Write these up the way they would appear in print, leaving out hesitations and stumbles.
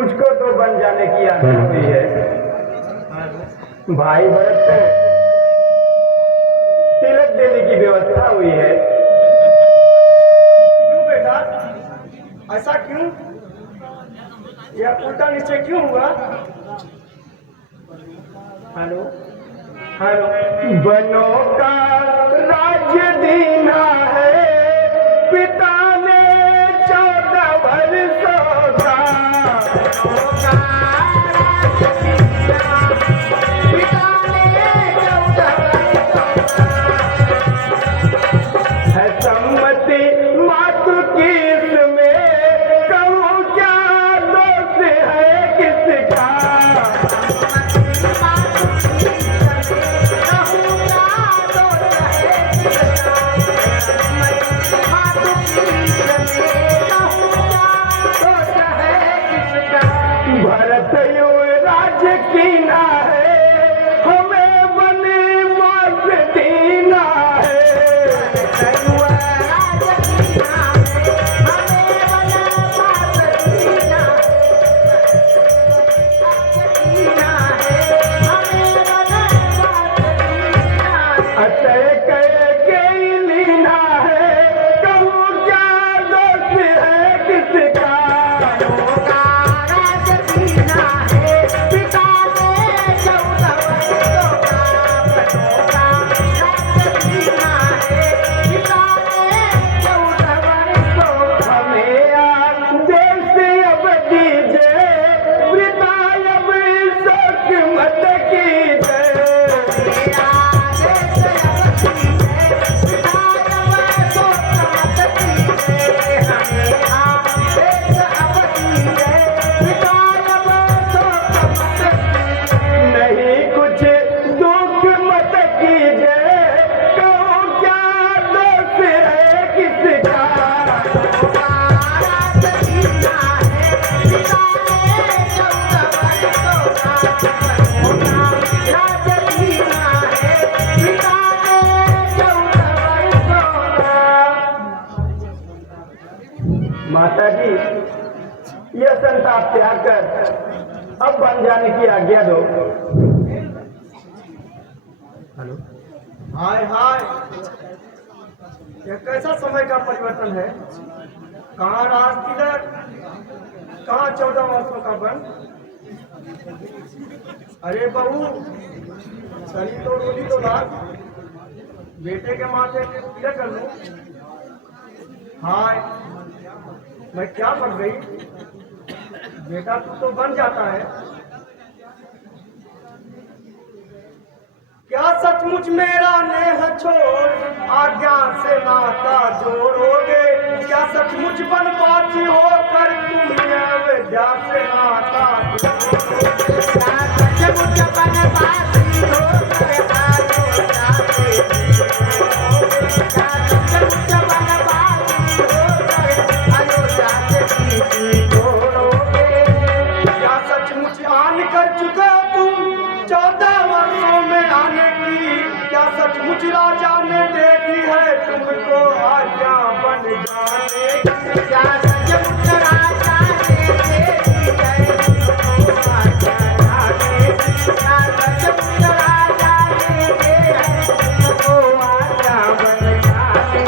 मुझको तो बन जाने की आदत हुई है। भाई भरत को तिलक देने की व्यवस्था हुई है। क्यों बेटा, ऐसा क्यों? यह उल्टा निश्चय क्यों हुआ? हेलो हेलो, बनों का राज्य दीना है, पिता ने 14 वर्षों का। है सम्मति मातृ की इसमें, कहूँ क्या दोष है किसका। भरत युवराज कीना है, हमें वनवास दीना है। अतः के लीना है, कहूँ क्या दोष है किसका। हमें आदेश अब दीजिए, वृथा अब शोक मत कीजिए। नहीं कुछ दुख मत कीजिए, कहो क्या दोष है किसका। माता जी, यह संताप त्याग कर अब बन जाने की आज्ञा दो। हेलो, हाय हाय, यह कैसा समय का परिवर्तन है? कहाँ राज तिलक, कहाँ 14 वर्षों का बन। अरे बहू, शरीर तो रोली तो लाग, बेटे के माथे पे तिलक कर लो। हाय, मैं क्या बन गई? बेटा तू तो बन जाता है। क्या सचमुच मेरा नेह छोड़ आज्ञा से नाता जोड़ोगे? क्या सचमुच बनवासी होकर तुम विद्या से नाता जोड़ोगे? क्या सचमुच आन कर चुके हो तुम 14 वर्षों में आने की? क्या सचमुच राजा ने दे दी है तुमको आज्ञा बन जाने की? क्या सचमुच राजा ने दे दी है तुमको आज्ञा जाने की? क्या सचमुच राजा ने दे है तुमको आज्ञा बन जाने की?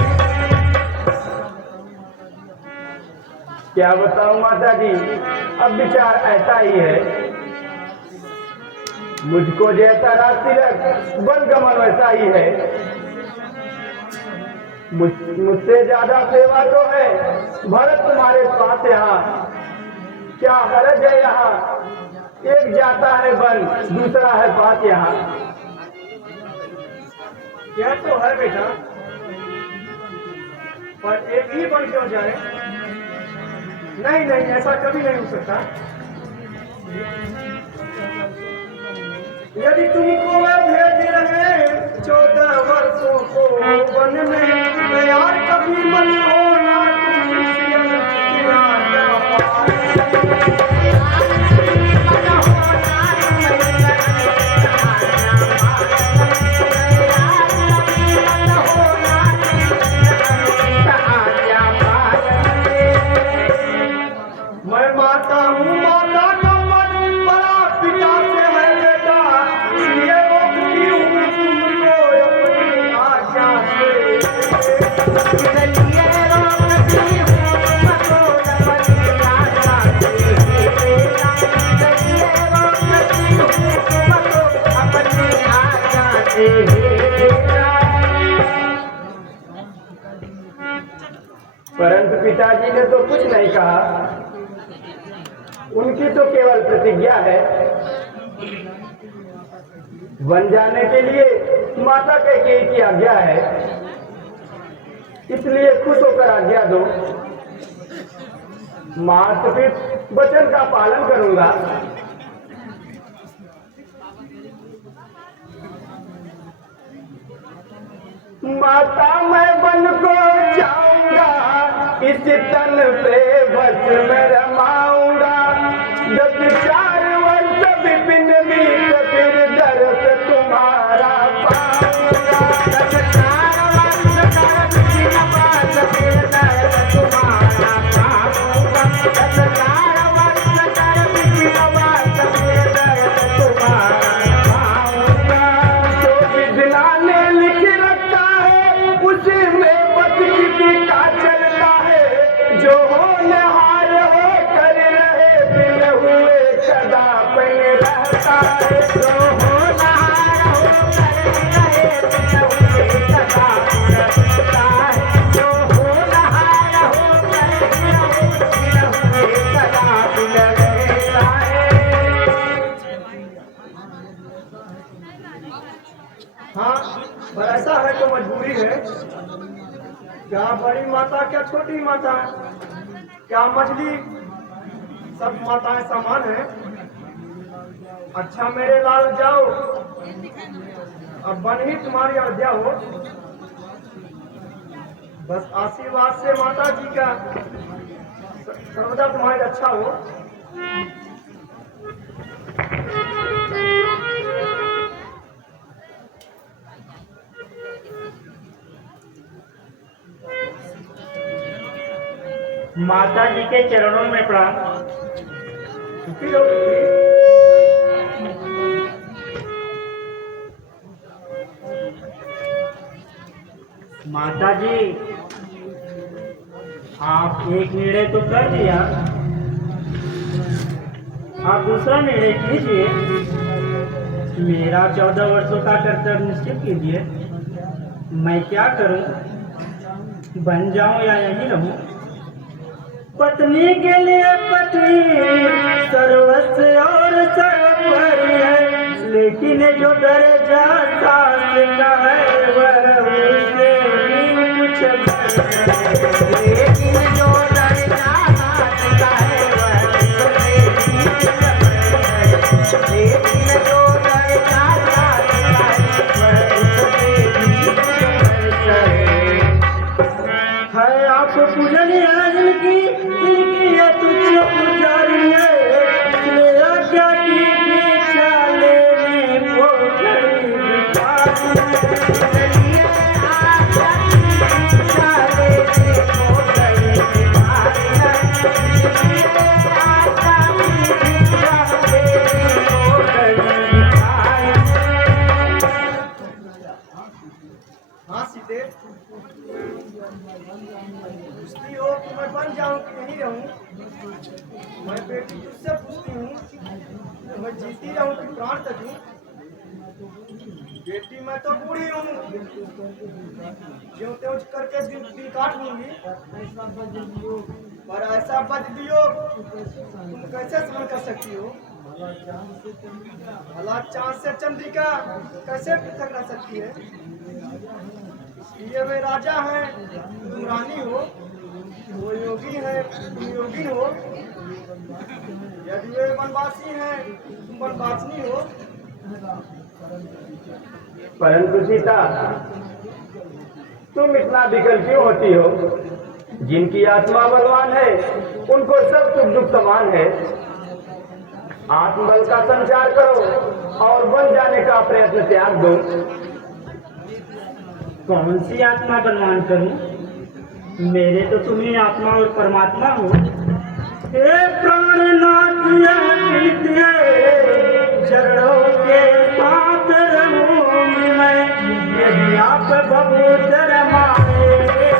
क्या बताऊं माता जी, अब विचार ऐसा ही है। मुझको जैसा राज तिलक बन गमन वैसा ही है। मुझसे ज्यादा सेवा तो है भरत तुम्हारे पास यहाँ। क्या हरज है यहाँ, एक जाता है बन, दूसरा है पास यहाँ। यह तो है बेटा, पर एक ही बन क्यों जाए? नहीं नहीं, ऐसा कभी नहीं हो सकता। यदि तुमको मैं भेज रहे 14 वर्षों को वन में, मैं यार कभी मन होना मैं माता हूँ, माता इसलिए रोकती हूँ तुमको अपनी आशा से बेटा, इसलिए रोकती हूँ तुमको अपनी आशा से बेटा। परंतु पिताजी ने तो कुछ नहीं कहा, उनकी तो केवल प्रतिज्ञा है। वन जाने के लिए माता कैकेयी की आज्ञा है, इसलिए खुश होकर आज्ञा दो। मां तो फिर वचन का पालन करूंगा। माता मैं वन को जाऊंगा, इस तन पे बस में रमाऊंगा। 10-4 वर्ष विपिन बीत फिर दर्द तुम्हारा पाऊंगा। 10-4 वर्ष कर विपिन बात फिर दर्द तुम्हारा पाऊंगा। 10-4 वर्ष कर विपिन बात फिर दर्द तुम्हारा पाऊंगा। जो विधना ने लिख रखा है उसी में बस किसी का चलता है। जो होनहार हो कर रहे बिन हुए सदा बन रहता है। जो होनहार हो कर रहे बिन हुए सदा बन रहता है। जो होनहार हो कर रहे बिन हुए सदा बन रहता है। हाँ, पर ऐसा है तो मजबूरी है। क्या बड़ी माता क्या छोटी माता, क्या मछली सब माताएं समान है। अच्छा मेरे लाल जाओ, अब बन ही तुम्हारी अयोध्या हो। बस आशीर्वाद से माता जी का सर्वदा तुम्हारी रक्षा हो। माता जी के चरणों में प्रणाम। सुखी हो सुखी। माता जी, आप एक निर्णय तो कर दिया, आप दूसरा निर्णय कीजिए। मेरा 14 वर्षों का कर्तव्य निश्चित कीजिए। मैं क्या करूं, बन जाऊं या यहीं रहूं? पत्नी के लिए पति सर्वस्व और सर्वोपरि है, लेकिन जो दर्जा सास का है वह उससे भी कुछ बढ़ है। लेकिन जो दर्जा सास का है वह उससे भी कुछ बढ़ है। लेकिन जो दर्जा सास का है वह उससे भी कुछ बढ़ है। आप पूजनीय इनकी है तुझ पुजारी है, मेरा क्या की पीछा लेने को खड़ी भिखारी है। चलिए आजा की पीछा लेने को खड़ी भिखारी है। चलिए आजा की पीछा लेने को खड़ी भिखारी है। हाँ सीते, पूछती हो कि मैं बन जाऊं कि नहीं रहूं। मैं बेटी तुझसे पूछती हूँ, मैं जीती रहूं कि प्राण तकूं। बेटी मैं तो बूढ़ी हूँ, ज्यों त्यों करके दिन काट लूंगी। पर ऐसा बज दियो तुम कैसे सहन कर सकती हो। भला चांद से चंद्रिका कैसे पृथक रह सकती है। इसलिए वे राजा हैं तुम रानी हो, वो योगी है तुम योगी हो। यदि वे वनवासी हैं तुम वनवासिनी हो। परंतु सीता, तुम इतना विकल क्यों होती हो? जिनकी आत्मा बलवान है उनको सब सुख दुख समान है। आत्मबल का संचार करो और बन जाने का प्रयत्न त्याग दो। कौन सी आत्मा बलवान करूं? मेरे तो तुम ही आत्मा और परमात्मा हो। हे प्राणनाथ यह प्रीति चरणों के साथ रहूंगी मैं, यदि आप बबूतर मारे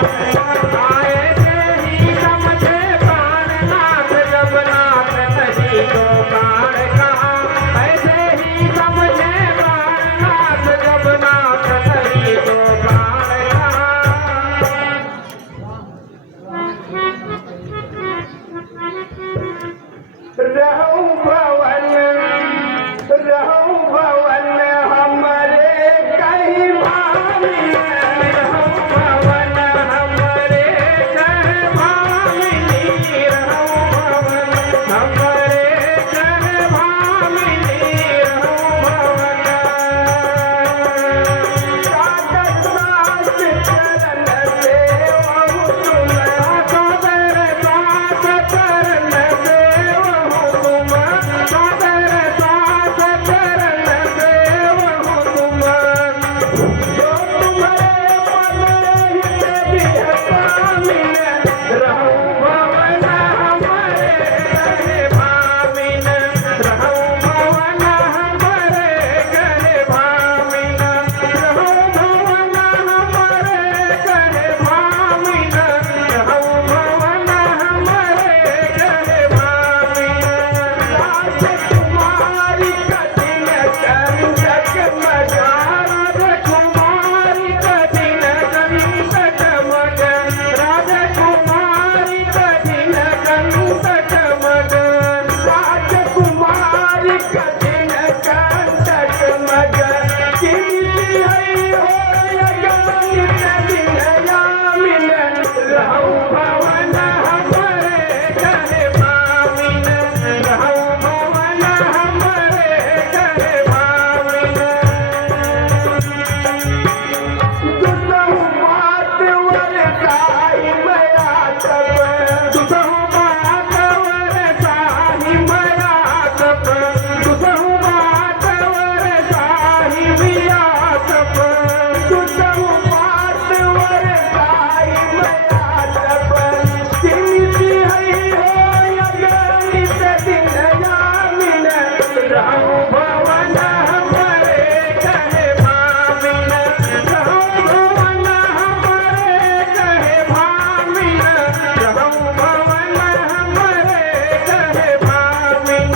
ऐसे ही समझे प्राणनाथ जब नाथ नहीं तो प्राण कहाँ। ऐसे ही समझे प्राणनाथ जब नाथ नहीं तो प्राण कहाँ। रहूं भवन हमरे कहीं भामिन। रहूं भवन हमरे कहीं भामिनी। रहूं भवन हमरे कहीं भामिनी। रहूं भवन सागर दास चरण सेवहु तुम। सागर दास चरण सेवहु तुम। सागर दास चरण सेवहु तुम। जो तुम्हारे पद हित बिह कामिन। रहूं भवन हमरे कहे भामिन। रहूं भवन हमरे कहे भामिन। रहूं भवन हमरे कहे भामिन। रहूं भवन हमरे कहे भामिन। राजकुमारी कठिन कंटक मगा। राजकुमारी कठिन कंटक मगा। राजकुमारी कठिन कंटक मगा। राजकुमारी कठिन कंटक मगा। कीर्ति है हो यज्ञ दिन यामिन। रहूं भवन हमरे कहे भामिन। रहूं भवन हमरे कहे भामिन। दुसहु बात वर साहि मया तप। दुसहु बात वर साहि मया तप। दुसहु बात वर साहि मया तप। दुसहु बात वर साहि मया तप। कीर्ति है हो यज्ञ दिन यामिन। रहूं भवन हमरे कहे भामिन। रहूं भवन हमरे कहे भामिन। रहूं भवन हमरे कहे भामिन।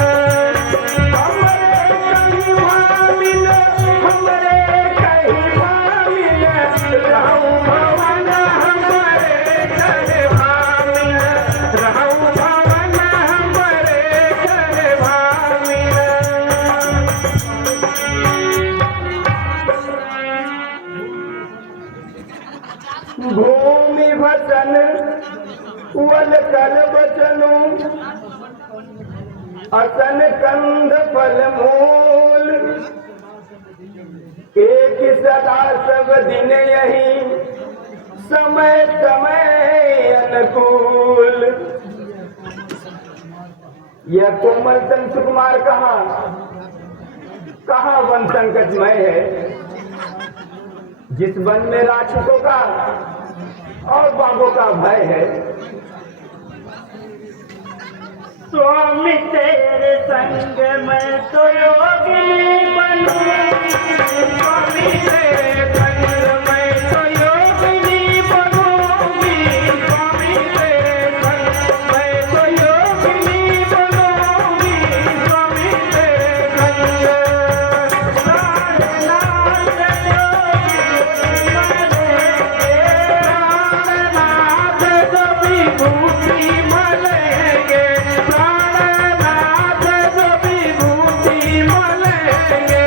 हमरे कहीं भामिन। हमरे कहीं भामिन। रहूं भवन हमरे कहे भामिन। रहूं भवन हमरे कहे भामिन। भूमि भसन वल कल बचनु। असन कंध फल मूल। एक सदा सब दिन यही समय समय अनुकूल। यह कोमल तन सुकुमार कहाँ वन संकटमय है। जिस वन में राक्षसों का और बाघों का भय है। स्वामी तेरे संग मैं तो योगिनी बनूं। स्वामी तेरे संग मैं तो योगिनी बनूंगी। स्वामी तेरे संग मैं तो योगिनी बनूंगी। स्वामी तेरे संग प्राणनाथ जो विभूति मलेंगे। प्राणनाथ जो विभूति मलेंगे।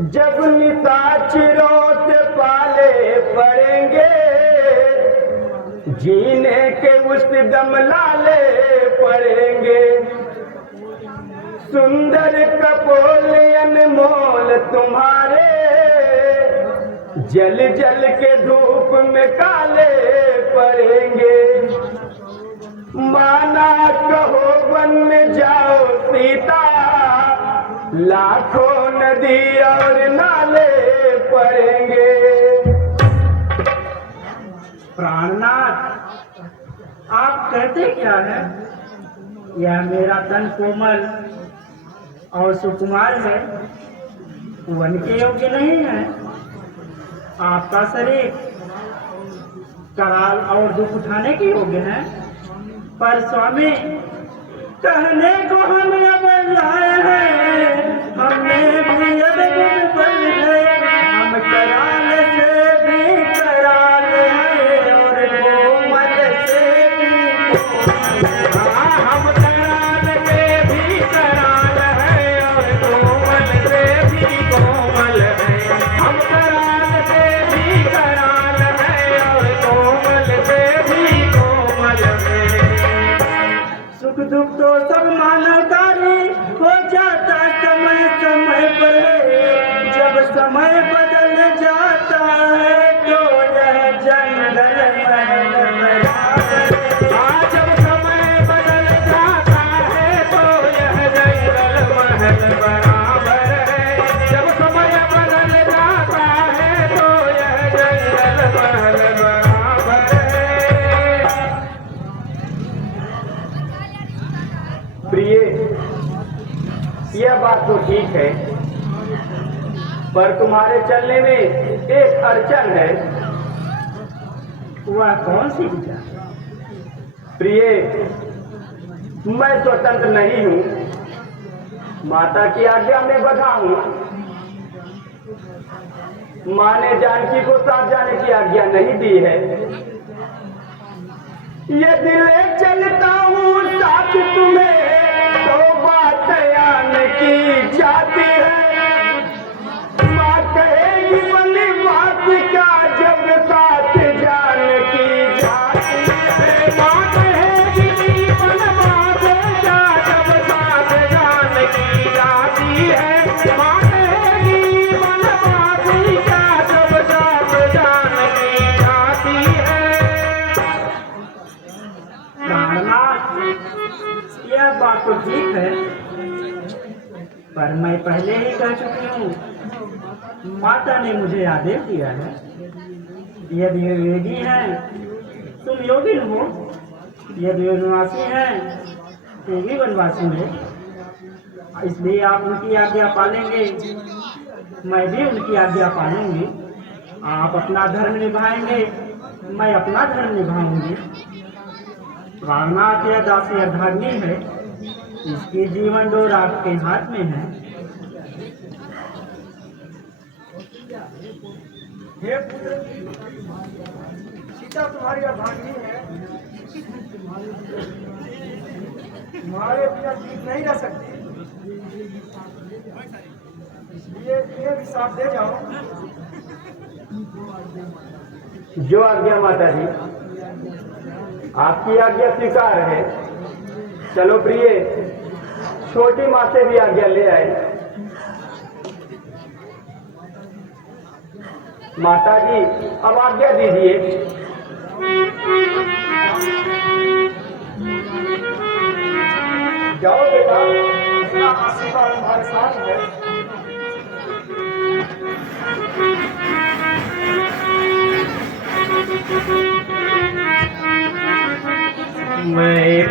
जब निशाचरों से पाले पड़ेंगे, जीने के उस दम लाले पड़ेंगे। सुंदर कपोल अनमोल तुम्हारे, जल जल के धूप में काले पड़ेंगे। माना कहो वन में जाओ सीता, लाखों नदी और नाले पड़ेंगे। प्राणनाथ, आप कहते क्या है? यह मेरा तन कोमल और सुकुमार है, वन के योग्य नहीं है। आपका शरीर कराल और दुख उठाने के योग्य है। पर स्वामी, कहने को हम अब लाए हैं, हमें भी अब बल है। हम कराल से भी कराल है और कोमल से भी कोमल। हम कराल से भी कराल है और कोमल से भी कोमल है। हम कराल से भी कराल है और कोमल से भी कोमल है। सुख दुख तो सब मानवकारी हो जाता समय समय पर है। जब समय बदल जाता है तो यह जंगल महल बराबर है। जब समय बदल जाता है तो यह जंगल महल बराबर है। जब समय बदल जाता है तो यह जंगल महल बराबर है। प्रिय, यह बात तो ठीक है, पर तुम्हारे चलने में एक अड़चन है। वह कौन सी विचार? प्रिय, मैं स्वतंत्र नहीं हूँ, माता की आज्ञा में बंधा हूँ। माँ ने जानकी को साथ जाने की आज्ञा नहीं दी है। यदि ले चलता हूँ साथ तुम्हें तो बात आन की जाती है। माँ कहेगी बली बात का जब साथ जान की जाती है। माँ कहेगी बल बात का जब साथ जान की जाती है। माँ कहेगी बल बात का जब साथ जान की जाती है। प्राणनाथ, यह बात तो ठीक है, पर मैं पहले ही कह चुकी हूँ, माता ने मुझे आदेश दिया है, यदि योगी हैं तुम योगी हो, यदि वनवासी हैं तो भी वनवासी हो। इसलिए आप उनकी आज्ञा पालेंगे, मैं भी उनकी आज्ञा पालूंगी। आप अपना धर्म निभाएंगे, मैं अपना धर्म निभाऊंगी। प्राणनाथ, यह दासी अर्धांगिनी है, इसकी जीवन डोर आपके हाथ में है। हे पुत्र, सीता तुम्हारी अर्धांगिनी है, तुम्हारे बिना जीत नहीं रह सकती, इसलिए इन्हें भी साथ दे जाओ। जो आज्ञा माता जी, आपकी आज्ञा स्वीकार है। चलो प्रिय, छोटी माँ से भी आज्ञा ले आए। माता जी, अब आज्ञा दीजिए। जाओ बेटा, अपना आशीर्वाद हमारे साथ है। मैं